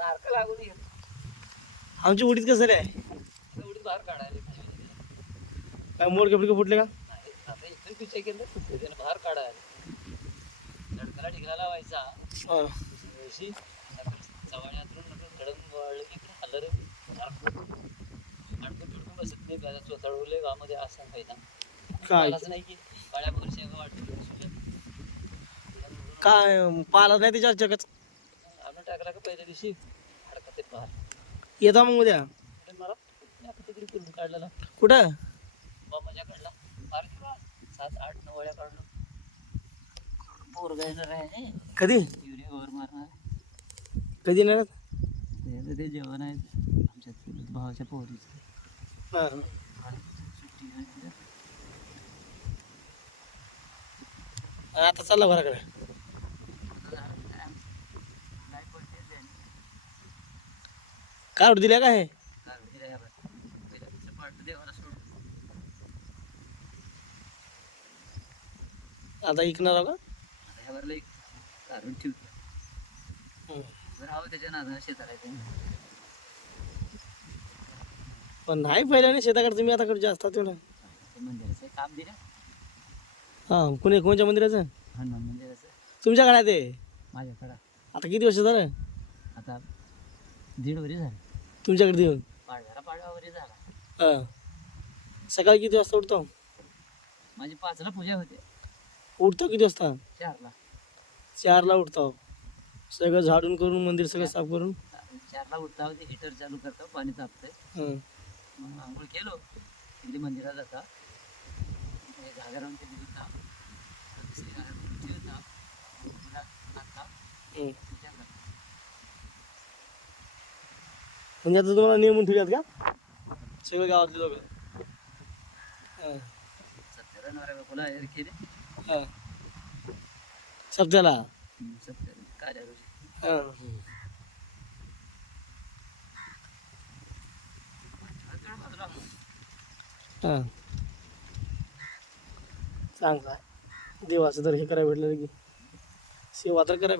सारखं लागून येत आमची उडीत कसं आहे एवढी बाहेर काढायला काय मोड कपडे फुटले का नाही आता इथून पिछे केलं त्यानं बाहेर काढायला धडकाला ढिगला लावायचा हा. दिवशी चव्हाण यात्रून धडक वळलं की हल्लर अडकून तुडकून बसत नाही त्याला चोथाळवले गावामध्ये असं पाहिजे काय मलाच नाही की काळ्या बगर शेंगा वाटते काय पाला नाही त्याच्या चकच आपण टाकला का पहिल्या दिवशी हडका ते बाहेर येता मग उद्या मला कुठेतरी करून काढलेला कुठं मजा काढला फार 7-8-9 वळ्या काढलो पोरगा येणार आहे कधी युरिया वर मारणार कधी येणार ते जेवण आहे आमच्या भावाच्या पोरीचं हा. सुट्टी आहे. आता चालला घराकडे काय उठ दिल्या काय आता ऐकणार आहो का काढून ठेवलं त्याच्या नादाला शेताला पण नाही पहिल्याने शेताकडे तुम्ही आता कडे जास्त तेवढं मंदिराचं काम दिलं हा कोणत्या मंदिराचं हनुमान मंदिराचं तुमच्याकडे आहे ते माझ्याकडं आता किती वर्ष झालं आता 1.5 वर्ष झालं तुमच्याकडे देऊन पाडवा वगैरे झाला हा सकाळी किती वाजता उठतो माझी 5ला पूजा होते उठतो किती वाजता 4ला 4ला उठतो सगळं झाडून करून मंदिर सगळं साफ करून 4ला उठता होते हिटर चालू करतो पाणी तापतंय हं. मग आंघोळ केलो तिथे मंदिरात जाता जागरण केली होता दुसरी जागा होता पुन्हा आता हं. पूजा करतो म्हणजे आता तुम्हाला नेमून ठेवल्यात का सगळं गावातले लोक सत्यारा बोला केले हां सप्त्याला सत्यारा कार्या रोजी हां हां चांगला देवाचं तर हे करायला भेटलं की सेवा तर करायला